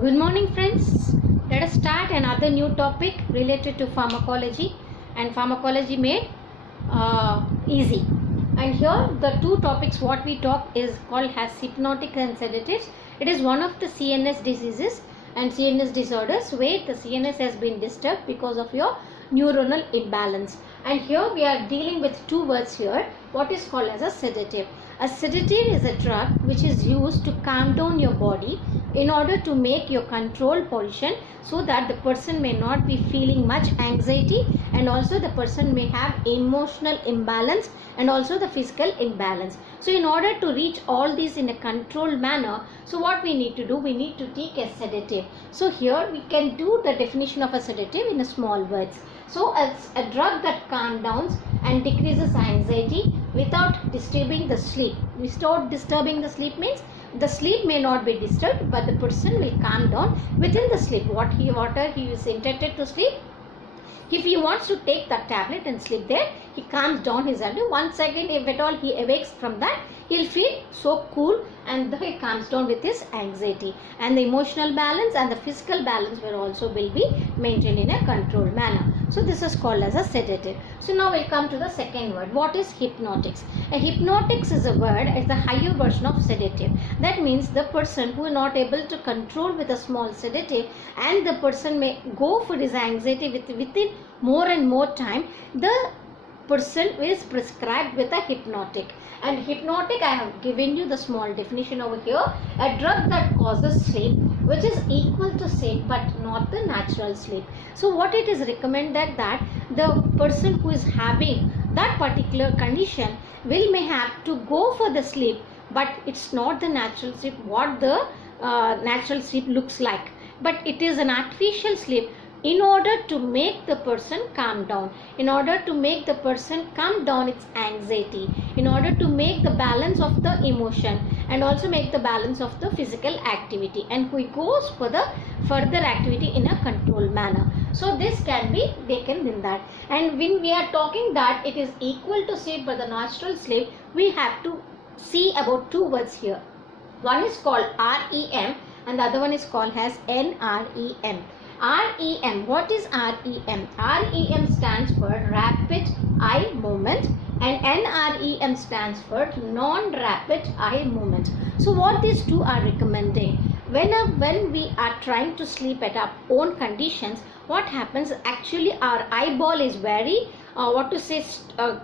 Good morning, friends. Let us start another new topic related to pharmacology and pharmacology made easy. And here the two topics what we talk is called as hypnotic and sedatives. It is one of the CNS diseases and CNS disorders where the CNS has been disturbed because of your neuronal imbalance. And here we are dealing with two words here, what is called as a sedative. A sedative is a drug which is used to calm down your body in order to make your control position so that the person may not be feeling much anxiety, and also the person may have emotional imbalance and also the physical imbalance. So in order to reach all these in a controlled manner, so what we need to do, we need to take a sedative. So here we can do the definition of a sedative in a small words. So it's a drug that calms down and decreases anxiety without disturbing the sleep. Without disturbing the sleep means the sleep may not be disturbed, but the person will calm down within the sleep. Whatever he is intended to sleep, if he wants to take that tablet and sleep there, he calms down his body. Once again, if at all he awakes from that, he'll feel so cool and he calms down with his anxiety. And the emotional balance and the physical balance will be maintained in a controlled manner. So this is called as a sedative. So now we'll come to the second word. What is hypnotics? A hypnotics is a word, it's the higher version of sedative. That means the person who is not able to control with a small sedative, and the person may go for his anxiety within more and more time, the person is prescribed with a hypnotic. And hypnotic, I have given you the small definition over here. A drug that causes sleep which is equal to sleep but not the natural sleep. So what it is recommended that the person who is having that particular condition may have to go for the sleep, but it's not the natural sleep what the natural sleep looks like, but it is an artificial sleep in order to make the person calm down, in order to make the person calm down its anxiety, in order to make the balance of the emotion and also make the balance of the physical activity, and who goes for the further activity in a controlled manner. So this can be taken in that. And when we are talking that it is equal to sleep but the natural sleep, we have to see about two words here. One is called REM and the other one is called as NREM. REM. What is REM? REM stands for rapid eye movement and NREM stands for non-rapid eye movement. So what these two are recommending? When we are trying to sleep at our own conditions, what happens actually our eyeball is very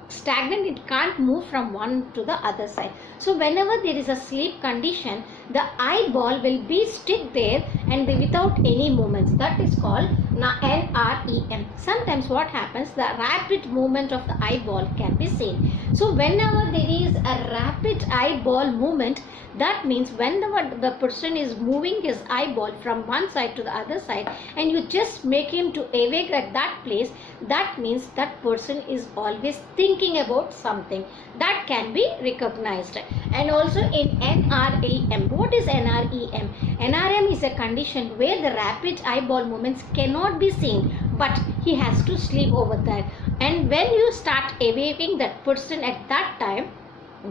stagnant. It can't move from one to the other side. So whenever there is a sleep condition, the eyeball will be stick there and without any movements. That is called NREM. Sometimes what happens, the rapid movement of the eyeball can be seen. So whenever there is a rapid eyeball movement, that means whenever the person is moving his eyeball from one side to the other side and you just make him to awake at that place, that means that person is always thinking about something. That can be recognized. And also in NREM. What is NREM? NREM is a condition where the rapid eyeball movements cannot be seen, but he has to sleep over there. And when you start awaking that person at that time,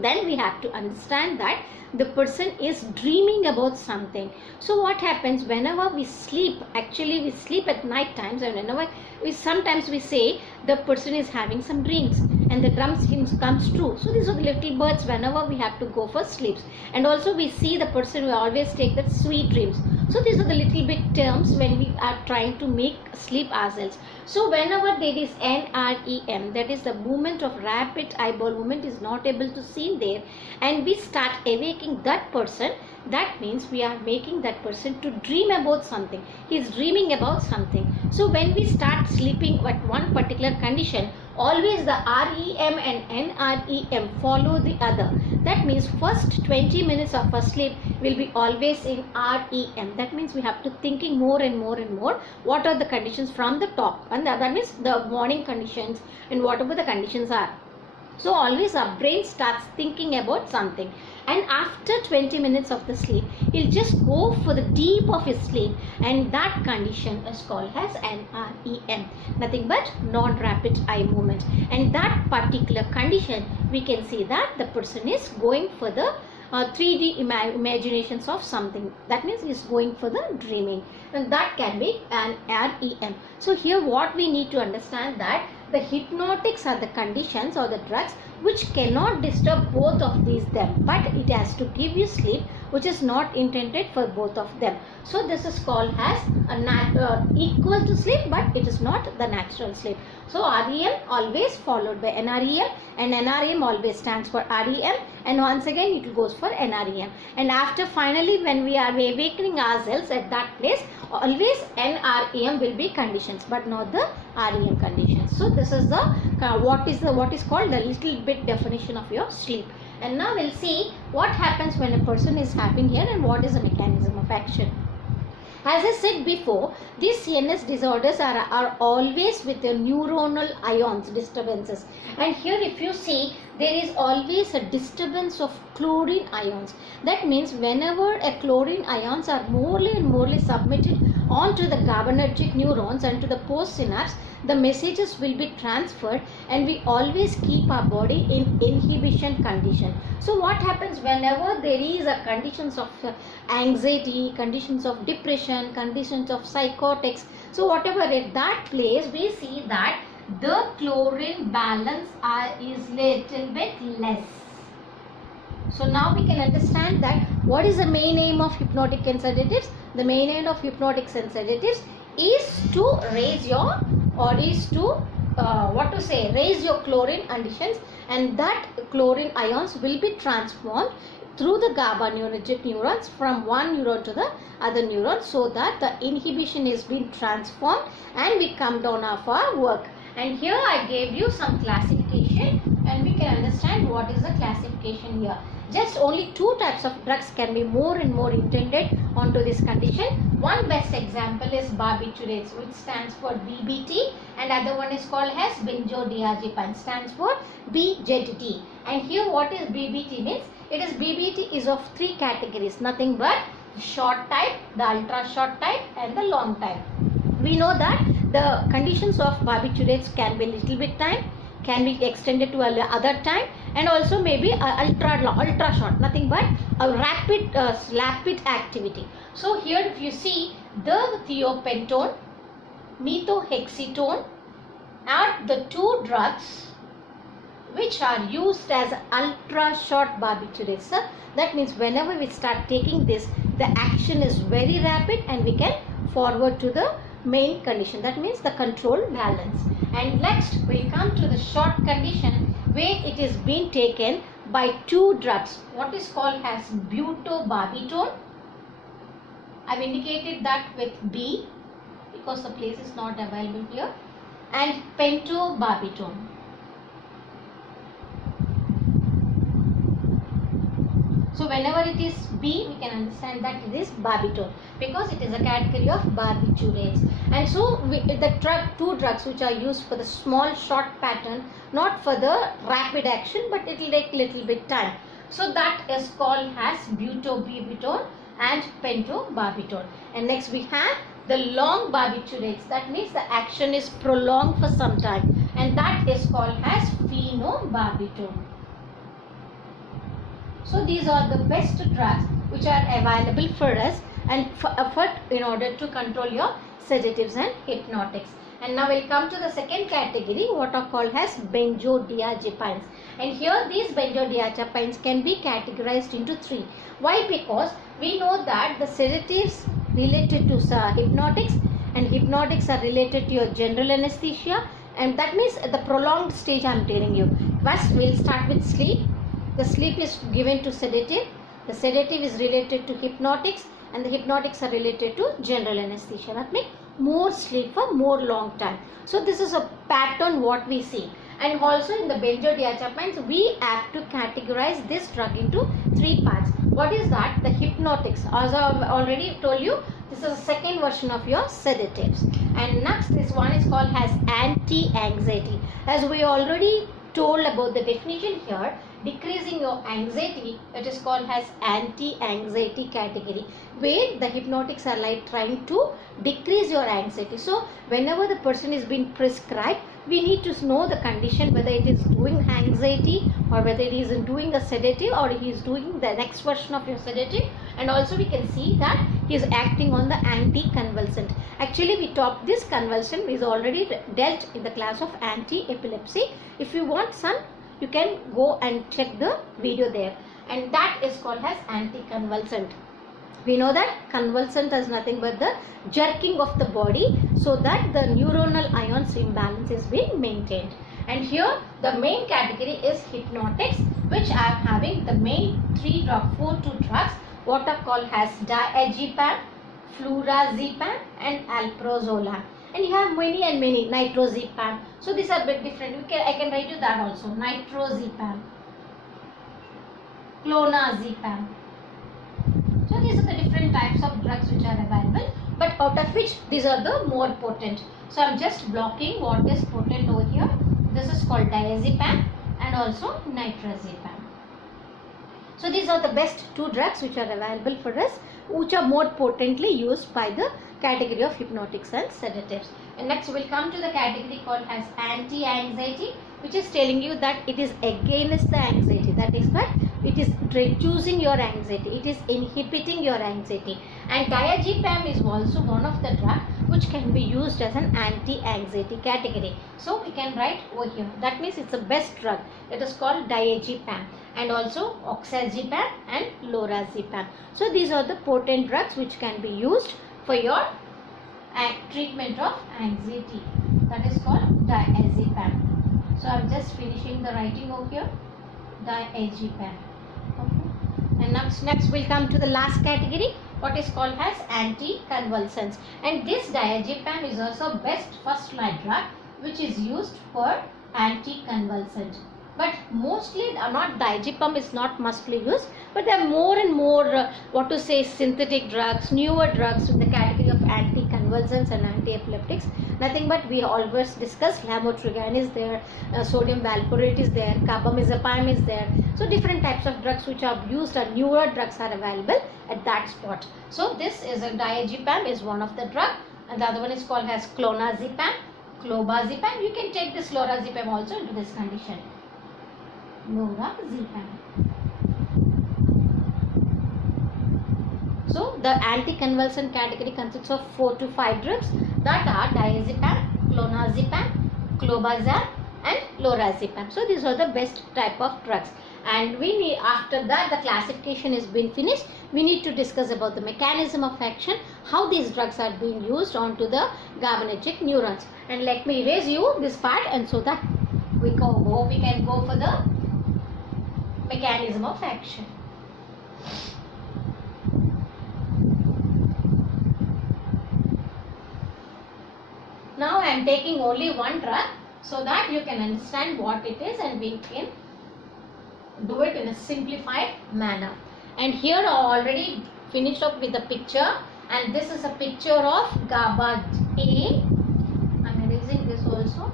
then we have to understand that the person is dreaming about something. So what happens whenever we sleep, actually we sleep at night times, and whenever sometimes we say the person is having some dreams and the dreams comes true. So these are the little birds whenever we have to go for sleeps. And also we see the person will always take that sweet dreams. So these are the little bit terms when we are trying to make sleep ourselves. So whenever there is NREM, that is the movement of rapid eyeball movement is not able to see there, and we start awaking that person, that means we are making that person to dream about something. He is dreaming about something. So when we start sleeping at one particular condition, always the REM and NREM follow the other. That means first 20 minutes of our sleep will be always in REM. That means we have to thinking more and more and more what are the conditions from the top, and that means the morning conditions and whatever the conditions are. So always our brain starts thinking about something, and after 20 minutes of the sleep, he'll just go for the deep of his sleep, and that condition is called as NREM, nothing but non-rapid eye movement. And that particular condition, we can see that the person is going for the 3D imaginations of something. That means he's going for the dreaming, and that can be an REM. So here what we need to understand that the hypnotics are the conditions or the drugs which cannot disturb both of these them, but it has to give you sleep which is not intended for both of them. So this is called as a equal to sleep, but it is not the natural sleep. So REM always followed by NREM, and NREM always stands for REM, and once again it goes for NREM. And after finally when we are awakening ourselves at that place, always NREM will be conditions, but not the REM conditions. So this is the what is called the little bit definition of your sleep. And now we'll see what happens when a person is having here and what is the mechanism of action. As I said before, these CNS disorders are always with the neuronal ions disturbances. And here if you see, there is always a disturbance of chlorine ions. That means whenever a chlorine ions are morely and morely submitted onto the GABAergic neurons and to the postsynapse, the messages will be transferred, and we always keep our body in inhibition condition. So what happens whenever there is a conditions of anxiety, conditions of depression, conditions of psychotics, so whatever at that place, we see that the chlorine balance is little bit less. So now we can understand that what is the main aim of hypnotic and sedatives. The main aim of hypnotic and sedatives is to raise your, or is to raise your chlorine conditions, and that chlorine ions will be transformed through the GABAergic neurons from one neuron to the other neuron, so that the inhibition is being transformed and we come down of our work. And here I gave you some classification, and we can understand what is the classification here. Just only two types of drugs can be more and more intended onto this condition. One best example is barbiturates, which stands for BBT, and other one is called as benzodiazepine, stands for BZT. And here what is BBT means? It is BBT is of three categories, nothing but short type, the ultra short type, and the long type. We know that the conditions of barbiturates can be little bit time, can be extended to other time, and also maybe ultra short, nothing but a rapid activity. So here if you see, the thiopentone, methotrexate are the two drugs which are used as ultra short barbiturates. That means whenever we start taking this, the action is very rapid and we can forward to the main condition, that means the control balance. And next we come to the short condition where it is being taken by two drugs, what is called as butobarbitone. I've indicated that with B because the place is not available here, and pentobarbitone. So whenever it is B, we can understand that it is barbitone because it is a category of barbiturates. And so two drugs which are used for the small short pattern, not for the rapid action, but it will take little bit time. So that is called as butobarbitone and pentobarbitone. And next we have the long barbiturates. That means the action is prolonged for some time, and that is called as phenobarbital. So these are the best drugs which are available for us and in order to control your sedatives and hypnotics. And now we'll come to the second category, what are called as benzodiazepines. And here these benzodiazepines can be categorized into three. Why? Because we know that the sedatives related to hypnotics, and hypnotics are related to your general anesthesia, and that means the prolonged stage I am telling you. First we'll start with sleep. The sleep is given to sedative. The sedative is related to hypnotics, and the hypnotics are related to general anesthesia. That means more sleep for more long time. So this is a pattern what we see. And also in the benzodiazepines, we have to categorize this drug into three parts. What is that? The hypnotics. As I have already told you, this is a second version of your sedatives. And next, this one is called as anti-anxiety. As we already told about the definition here, decreasing your anxiety, it is called as anti-anxiety category, where the hypnotics are like trying to decrease your anxiety. So whenever the person is being prescribed, we need to know the condition, whether it is doing anxiety or whether it is doing a sedative or he is doing the next version of your sedative. And also we can see that he is acting on the anticonvulsant. Actually, we taught this convulsion is already dealt in the class of anti-epilepsy. If you want some, you can go and check the video there, and that is called as anticonvulsant. We know that convulsant is nothing but the jerking of the body so that the neuronal ions imbalance is being maintained. And here the main category is hypnotics, which I am having the main 2 drugs, what are called as diazepam, flurazepam and alprazolam. And you have many and many, nitrozepam. So these are a bit different. I can write you that also. Nitrozepam, clonazepam. So these are the different types of drugs which are available, but out of which these are the more potent. So I am just blocking what is potent over here. This is called diazepam and also nitrazepam. So these are the best 2 drugs which are available for us, which are more potently used by the category of hypnotics and sedatives. And next we will come to the category called as anti-anxiety, which is telling you that it is against the anxiety. That is what it is reducing your anxiety, it is inhibiting your anxiety. And diazepam is also one of the drugs which can be used as an anti-anxiety category. So we can write over here, that means it's the best drug. It is called diazepam and also oxazepam and lorazepam. So these are the potent drugs which can be used for your treatment of anxiety. That is called diazepam. So I am just finishing the writing over here, diazepam. Okay. And next we'll come to the last category, what is called as anticonvulsants. And this diazepam is also best first line drug which is used for anticonvulsant. But mostly not, diazepam is not mostly used, but there are more and more synthetic drugs, newer drugs in the category of anticonvulsants and anti-epileptics. Nothing but we always discuss lamotrigine is there, sodium valproate is there, carbamazepine is there. So different types of drugs which are used and newer drugs are available at that spot. So this is a diazepam is one of the drug, and the other one is called as clonazepam, clobazepam. You can take this lorazepam also into this condition. Lorazepam. So the anticonvulsant category consists of 4 to 5 drugs, that are diazepam, clonazepam, clobazam and lorazepam. So these are the best type of drugs. And we need, after that the classification has been finished, we need to discuss about the mechanism of action, how these drugs are being used onto the GABAergic neurons. And let me erase you this part, and so that we can go for the mechanism of action. Now I am taking only one drug so that you can understand what it is and we can do it in a simplified manner. And here I already finished up with the picture, and this is a picture of GABA A. I am erasing this also.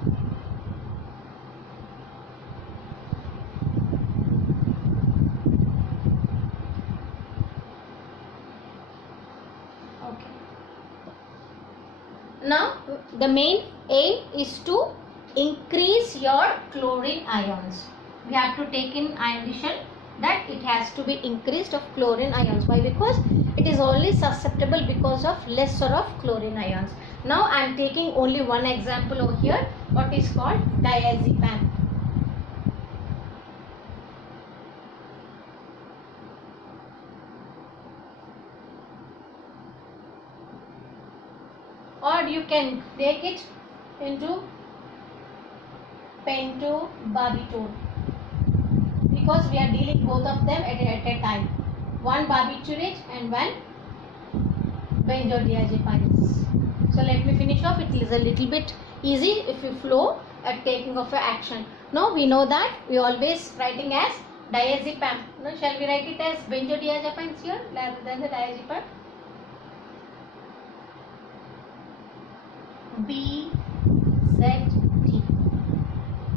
Now the main aim is to increase your chlorine ions. We have to take in addition that it has to be increased of chlorine ions. Why? Because it is only susceptible because of lesser of chlorine ions. Now I am taking only one example over here, what is called diazepam. Or you can take it into pentobarbital, because we are dealing both of them at a time. One barbiturate and one benzodiazepines. So let me finish off. It is a little bit easy if you flow at taking of action. Now we know that we always writing as diazepam. Now shall we write it as benzodiazepines here rather than the diazepam? BZT.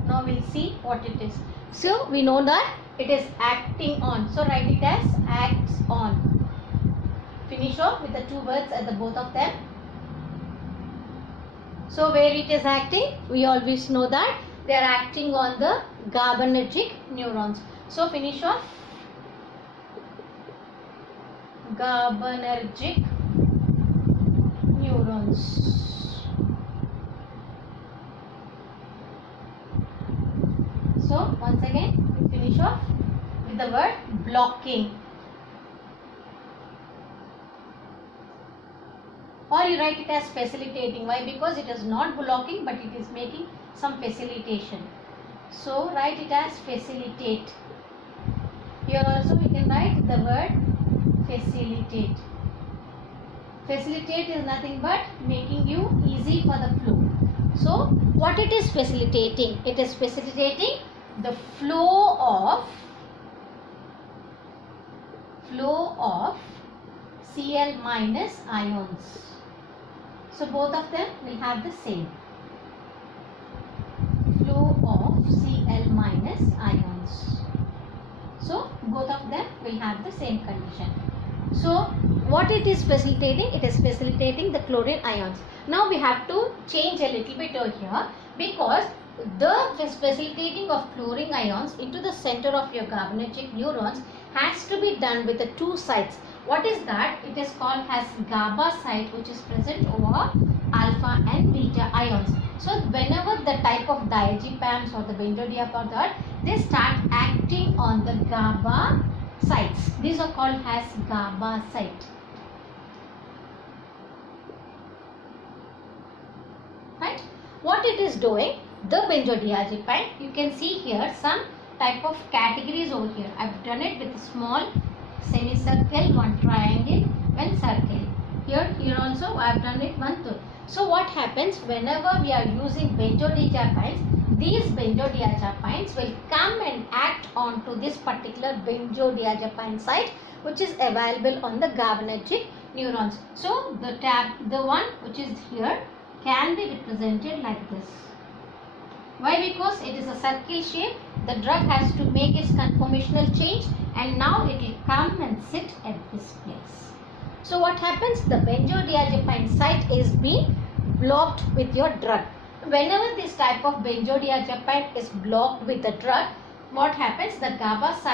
Now we'll see what it is. So we know that it is acting on. So write it as acts on. Finish off with the two words at the both of them. So where it is acting, we always know that they are acting on the GABAergic neurons. So finish off. GABAergic neurons. So once again we finish off with the word blocking. Or you write it as facilitating. Why? Because it is not blocking but it is making some facilitation. So write it as facilitate. Here also we can write the word facilitate. Facilitate is nothing but making you easy for the flow. So what it is facilitating? It is facilitating the flow of Cl minus ions. So both of them will have the same flow of Cl minus ions. So both of them will have the same condition. So what it is facilitating? It is facilitating the chlorine ions. Now we have to change a little bit over here, because the facilitating of chlorine ions into the center of your GABAergic neurons has to be done with the two sites. What is that? It is called as GABA site, which is present over alpha and beta ions. So whenever the type of diazepams or the benzodiazepines, they start acting on the GABA sites. These are called as GABA site. Right? What it is doing? The benzodiazepine, you can see here some type of categories over here. I have done it with a small semicircle, one triangle, one circle. Here also I have done it one third. So what happens whenever we are using benzodiazepines? These benzodiazepines will come and act onto this particular benzodiazepine site, which is available on the GABAergic neurons. So the one which is here can be represented like this. Why? Because it is a circle shape. The drug has to make its conformational change, and now it will come and sit at this place. So what happens? The benzodiazepine site is being blocked with your drug. Whenever this type of benzodiazepine is blocked with the drug, what happens? The GABA site